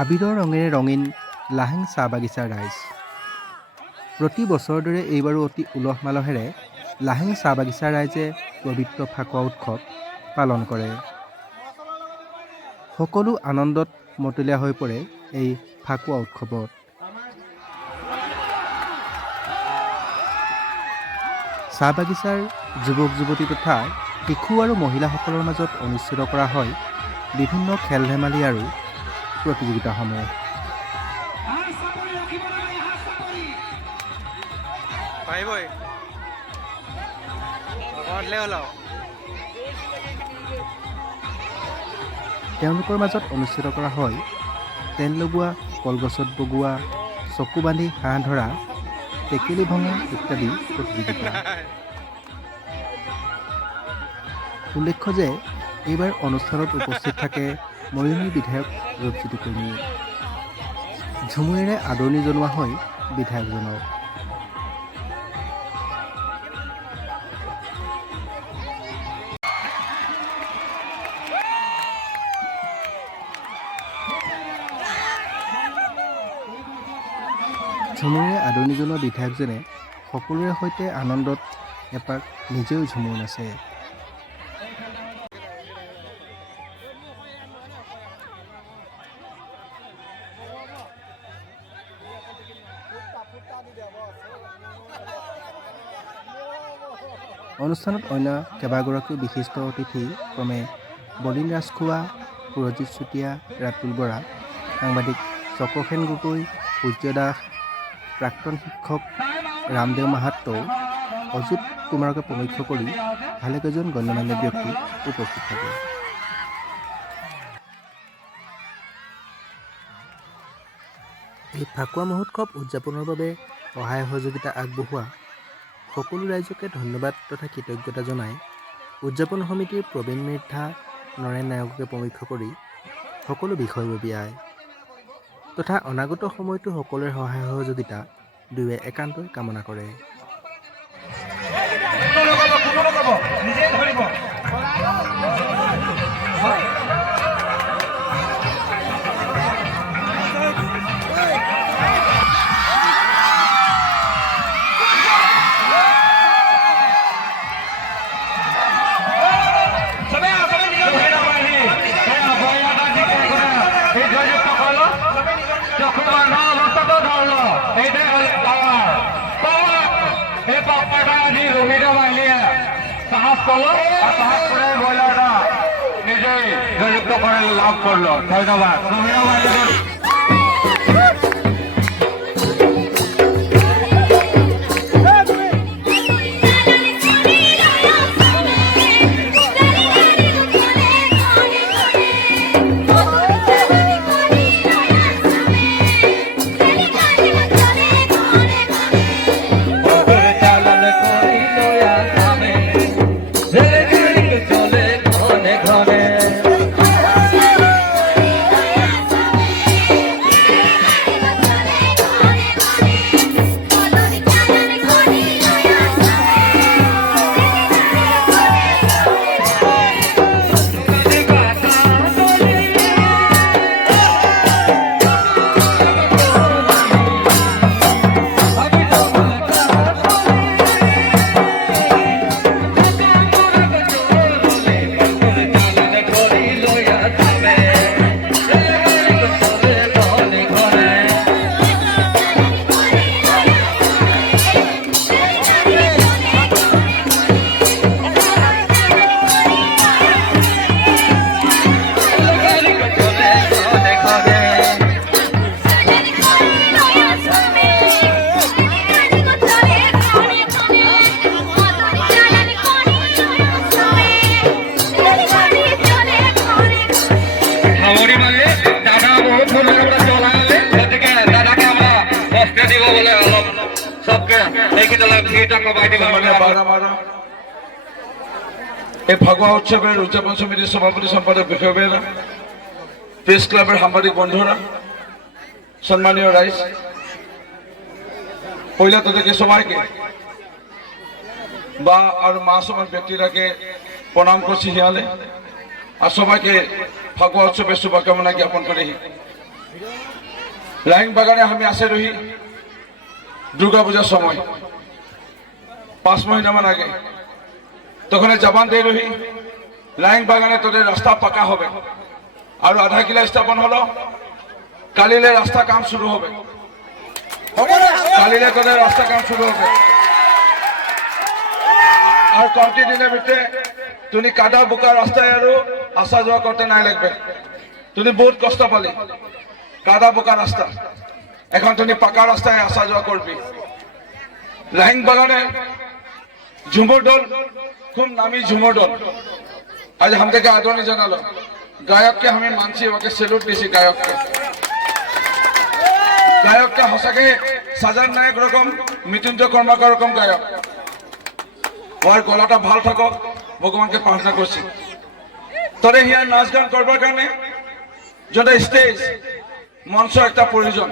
আবিৰৰ ৰঙেৰে ৰঙীন লাহেং চাহ বাগিচাৰ ৰাইজ। প্ৰতি বছৰৰ দৰে এইবাৰো অতি উলহ মালহেৰে লাহেং চাহ বাগিচাৰ ৰাইজে পবিত্ৰ ফাকুৱা উৎসৱ পালন কৰে। সকলো আনন্দত মতলীয়া হৈ পৰে এই ফাকুৱা উৎসৱত। চাহ বাগিচাৰ যুৱক যুৱতী তথা শিশু আৰু মহিলাসকলৰ মাজত অনুষ্ঠিত কৰা হয় বিভিন্ন খেল ধেমালি আৰু প্ৰতিযোগিতাসমূহ। তেওঁলোকৰ মাজত অনুষ্ঠিত কৰা হয় তেল লগোৱা, কলগছত বগোৱা, চকু বান্ধি হাঁহ ধৰা, টেকেলি ভঙা ইত্যাদি প্ৰতিযোগিতা। উল্লেখ্য যে এইবাৰ অনুষ্ঠানত উপস্থিত থাকে মৰিয়নি বিধায়ক ৰূপজ্যোতি কৰ্মী। ঝুমুৰেৰে আদৰণি জনোৱা হয় বিধায়কজনক। ঝুমুৰেৰে আদৰণি জনোৱা বিধায়কজনে সকলোৰে সৈতে আনন্দত এপাক নিজেও ঝুমুৰ নাচে। অনুষ্ঠানত অন্য কেইবাগৰাকীও বিশিষ্ট অতিথি ক্ৰমে বলিন ৰাজখোৱা, সুৰজিৎ চুতীয়া, ৰাতুল বৰা, সাংবাদিক চক্ৰসেন গগৈ, সূৰ্য দাস, প্ৰাক্তন শিক্ষক ৰামদেৱ মাহাতো, অজিত কুমাৰকে প্ৰমুখ্য কৰি ভালেকেইজন গণ্যমান্য ব্যক্তি উপস্থিত থাকে। এই ফাকুৱা মহোৎসৱ উদযাপনৰ বাবে সহায় সহযোগিতা আগবঢ়োৱা সকলো ৰাইজকে ধন্যবাদ তথা কৃতজ্ঞতা জনাই উদযাপন সমিতিৰ প্ৰবীণ মৃদ্ধা নৰেন নায়ককে প্ৰমুখ্য কৰি সকলো বিষয়ববীয়াই তথা অনাগত সময়তো সকলোৰে সহায় সহযোগিতা দুয়োৱে একান্তই কামনা কৰে। নিজেই জয়যুক্ত কৰে লাভ কৰলো। ধন্যবাদ। এই ফাকুৱা উৎসবের উদযাপন সমিতির সভাপতি সম্পাদক বিষয়বেরা, প্রেস ক্লাবের সাংবাদিক বন্ধুরা, সম্মানীয় রাইজ, পয়লা তাদেরকে সবাইকে বা আর মা সমান ব্যক্তিরাকে প্রণাম করছি হিয়ালে আর সবাইকে ফাকুৱা উৎসবের শুভকামনা জ্ঞাপন করে লাহিং বাগানে আমি আছে রহি দুর্গা পূজার সময় 5 মহিনামান আগে তখন জবান দিয়ে রহি লাহিং বাগানে তোদের রাস্তা পাকা হবে আর আধা কিলা স্থাপন হলো কালিলে রাস্তা কাম শুরু হবে কালিলে তোদের রাস্তা কাম শুরু হবে আর কমটি দিনের ভিতরে তুমি কাদা বোকা রাস্তায় আর আসা যাওয়া করতে নাই লাগবে তুমি বহুত কষ্ট পালি কাদা বোকা রাস্তা এখন তুমি পাকা রাস্তায় আসা যাওয়া করবি লাহিং বাগানে ঝুমুর দল খুব নামি ঝুমুর দল আজ আমাদেরকে আদরণী জানালো গায়ককে আমি মানছি ওকে সেলুট দিছি গায়ককে সঁচাকে সাজান নায়ক রকম মৃত্যুঞ্জয় কর্মকার রকম গায়ক ওর গলাটা ভাল থাকক ভগবানকে প্রার্থনা করছি তোরে হিয়া নাচ গান করবার কারণে যেটা স্টেজ মঞ্চ একটা প্রয়োজন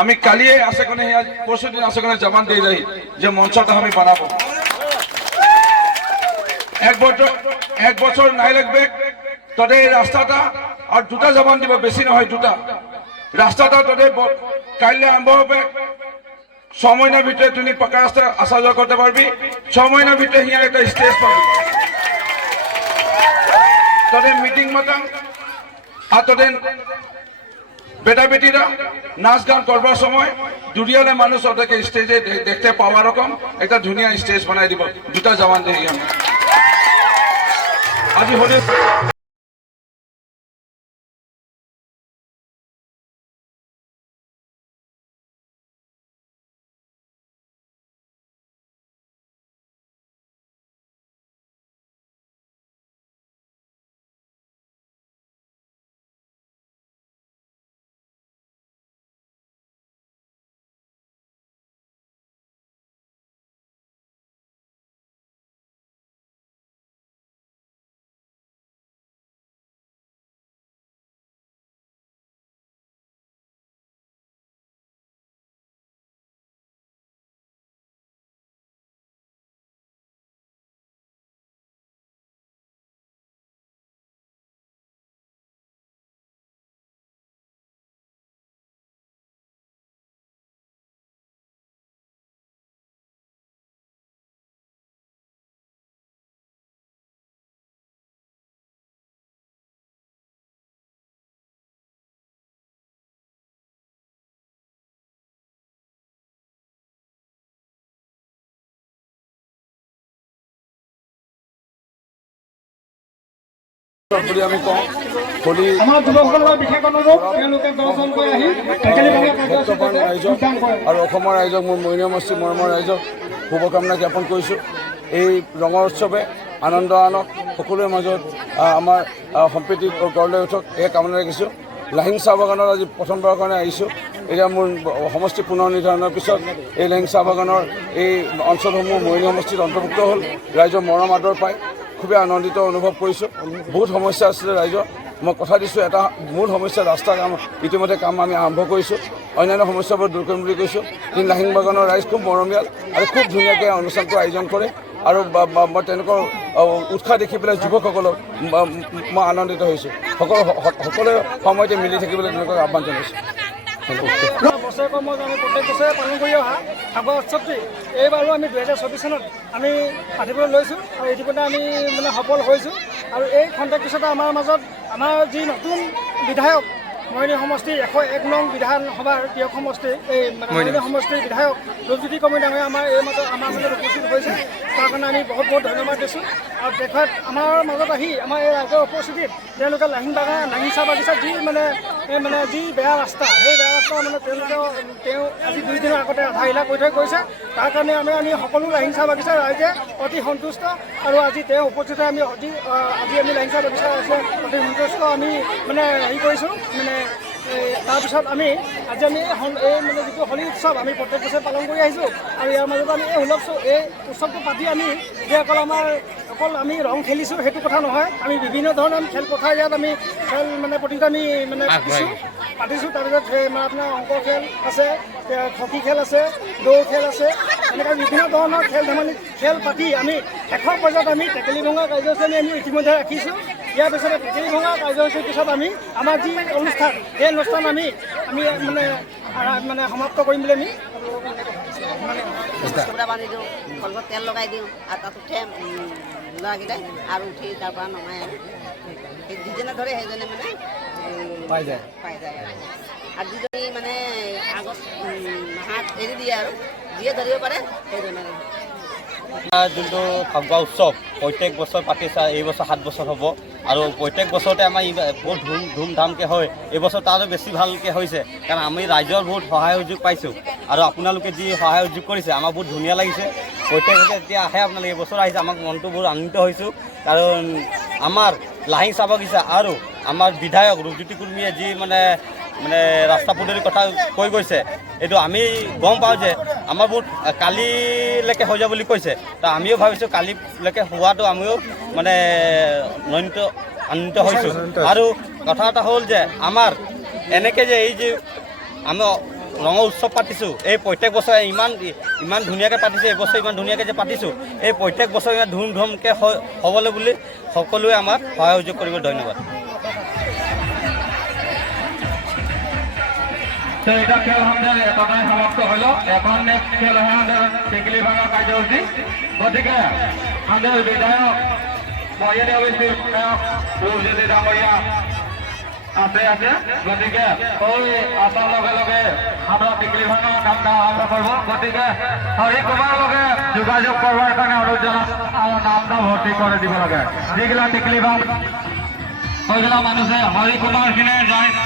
আমি কালিয়ে আসে কোনে হিয়া পরশু দিন আসে কোনে জবান দিয়ে যাই যে মঞ্চটা আমি বানাবো এক বছর নাই লাগবে তোদের এই রাস্তাটা আর দুটা জবান দিব বেশি নহয় দুটা রাস্তাটা তোদের কাইলে আরম্ভ হবে 6 মহিনার ভিতরে তুমি পাকা রাস্তা আসা যাওয়া করতে পারবি 6 মহিনার ভিতরে হিয়ার একটা স্টেজ পাবি তোদের মিটিং মাতাম আর তোদের বেটা বেটিরা নাচ গান করবার সময় দুনিয়ালে মানুষ ওদেরকে স্টেজে দেখতে পাওয়া রকম একটা ধুনিয়া স্টেজ বানাই দিব দুটা জবান দিয়ে আমি আজি হলে বুলি আমি কওঁ হোলী আমাৰ যুৱকসকলৰ বিশেষ অনুৰোধ তেওঁলোকে দৰ্শন কৰি আহি আৰু অসমৰ ৰাইজক মোৰ মৰিগাঁও সমষ্টি মৰমৰ ৰাইজক শুভকামনা জ্ঞাপন কৰিছোঁ এই ৰঙৰ উৎসৱে আনন্দ আনক সকলোৰে মাজত আমাৰ সম্প্ৰীতি গঢ় লৈ উঠক এই কামনা ৰাখিছোঁ লাহিং চাহ বাগানত আজি প্ৰথমবাৰৰ কাৰণে আহিছোঁ এতিয়া মোৰ সমষ্টি পুনৰ নিৰ্ধাৰণৰ পিছত এই লাহিং চাহ বাগানৰ এই অঞ্চলসমূহ মৰিগাঁও সমষ্টিত অন্তৰ্ভুক্ত হ'ল ৰাইজৰ মৰম আদৰ পায় খুবেই আনন্দিত অনুভৱ কৰিছোঁ বহুত সমস্যা আছিলে ৰাইজৰ মই কথা দিছোঁ এটা মূল সমস্যা ৰাস্তা কাম ইতিমধ্যে কাম আমি আৰম্ভ কৰিছোঁ অন্যান্য সমস্যাবোৰ দূৰ কৰিম বুলি কৈছোঁ কিন্তু লাহিং বাগানৰ ৰাইজ খুব মৰমীয়াল আৰু খুব ধুনীয়াকৈ অনুষ্ঠানটো আয়োজন কৰে আৰু মই তেওঁলোকৰ উৎসাহ দেখি পেলাই যুৱকসকলক মই আনন্দিত হৈছোঁ সকলোৱে সময়তে মিলি থাকিবলৈ তেওঁলোকক আহ্বান জনাইছোঁ বছৰেকৰ মই আমি প্ৰত্যেক বছৰে পালন কৰি অহা ফাকুৱা উৎসৱটি এইবাৰো আমি 2024 চনত আমি পাতিবলৈ লৈছোঁ আৰু ইতিমধ্যে আমি মানে সফল হৈছোঁ আৰু এই খন্তেক পিছতে আমাৰ মাজত আমাৰ যি নতুন বিধায়ক মৰিগাঁও সমষ্টিৰ 101 নং বিধানসভাৰ দিয়ক সমষ্টিৰ এই মৰিগাঁও সমষ্টিৰ বিধায়ক ৰূপজ্যোতি কৰ্মী ডাঙৰীয়া আমাৰ মাজত উপস্থিত হৈছে তাৰ কাৰণে আমি বহুত বহুত ধন্যবাদ দিছোঁ আৰু তেখেত আমাৰ মাজত আহি আমাৰ এই ৰাইজৰ উপস্থিতিত তেওঁলোকে লাহিং চাহ বাগিচাত যি বেয়া ৰাস্তা সেই বেয়া ৰাস্তা মানে তেওঁ আজি 2 দিনৰ আগতে আধা হিলা কৰি থৈ গৈছে তাৰ কাৰণে আমি সকলো লাহিং চাহ বাগিচাৰ ৰাইজে অতি সন্তুষ্ট আৰু আজি তেওঁ উপস্থিত আমি আজি আমি লাহিং চাহ বাগিচাৰ ৰাইজে অতি সন্তুষ্ট আমি মানে হেৰি কৰিছোঁ মানে তাৰপিছত আজি আমি এই মানে যিটো হোলী উৎসৱ আমি প্ৰত্যেক বছৰে পালন কৰি আহিছোঁ আৰু ইয়াৰ মাজত আমি এই উৎসৱটো পাতি আমি যে অকল আমি ৰং খেলিছোঁ সেইটো কথা নহয় আমি বিভিন্ন ধৰণৰ খেলপথাৰ ইয়াত আমি খেল মানে প্ৰতিযোগিতা আমি মানে পাতিছোঁ তাৰপিছত মানে আপোনাৰ অংক খেল আছে হকী খেল আছে দৌৰ খেল আছে এনেকৈ বিভিন্ন ধৰণৰ খেল ধেমালি খেল পাতি আমি শেষৰ পৰ্যায়ত আমি টেকেলি ভঙা কাৰ্যসূচী আমি ইতিমধ্যে ৰাখিছোঁ ইয়াৰ পিছতে টেকেলি ভঙা কাৰ্যসূচীৰ পিছত আমি আমাৰ যি অনুষ্ঠান সেই অনুষ্ঠান আমি সমাপ্ত কৰিম বুলি আমি চুৰা বান্ধি দিওঁ, কলগত তেল লগাই দিওঁ আৰু তাত উঠে ল'ৰাকেইটাই আৰু উঠি তাৰ পৰা নমাই আৰু যিজনে ধৰে সেইজনে মানে পাই যায় আৰু যিজনী মানে আগত হাত এৰি দিয়ে আৰু যিয়ে ধৰিব পাৰে সেইজনে। যোনটো ফাকুৱা উৎসৱ প্ৰত্যেক বছৰ পাতিছে, এই বছৰ 7 বছৰ হ'ব আৰু প্ৰত্যেক বছৰতে আমাৰ বহুত ধুমধামকৈ হয়। এইবছৰ তাৰো বেছি ভালকৈ হৈছে কাৰণ আমি ৰাইজৰ বহুত সহায় সুযোগ পাইছোঁ আৰু আপোনালোকে যি সহায় সুযোগ কৰিছে আমাৰ বহুত ধুনীয়া লাগিছে। প্ৰত্যেকতে এতিয়া আহে আপোনালোকে, এইবছৰ আহিছে, আমাক মনটো বহুত আনন্দিত হৈছোঁ কাৰণ আমাৰ লাহিং চাহ বাগিচা আৰু আমাৰ বিধায়ক ৰূপজ্যোতি কুৰ্মীয়ে যি মানে ৰাস্তা পদূলিৰ কথা কৈ গৈছে, এইটো আমি গম পাওঁ যে আমাৰ বহুত কালিলৈকে হৈ যাব বুলি কৈছে। তো আমিও ভাবিছোঁ কালিলৈকে হোৱাটো আমিও মানে আনন্দিত হৈছোঁ। আৰু কথা এটা হ'ল যে আমাৰ এনেকৈ যে এই যে আমি ৰঙৰ উৎসৱ পাতিছোঁ, এই প্ৰত্যেক বছৰে ইমান ধুনীয়াকৈ পাতিছোঁ, এইবছৰ ইমান ধুনীয়াকৈ যে পাতিছোঁ, এই প্ৰত্যেক বছৰ ইমান ধুমধামকৈ হ'বলৈ বুলি সকলোৱে আমাক সহায় সুযোগ কৰিব। ধন্যবাদ। এটা খেল আমাদের এতটাই সমাপ্ত হলো। এখন নেক্সট খেল হয় আমাদের টেকেলি ভাঙা কার্যসূচী। গতিকে আমাদের বিধায়ক মহিলা অফিসের বিধায়ক রূপজ্যোতি ডাঙরিয়া আছে। গতিকে ওই আসার লগে লগে আমরা টেকেলি ভাঙা কামটা আরম্ভ করব। গতিকে হরিকুমার লগে যোগাযোগ করবার কারণে অনুরোধ জানাম আমার নামটা ভর্তি করে দিব লাগে। যেগুলা টেকেলি ভাঙ ওইগুলা মানুষে হরিকুমার কিনে যায়।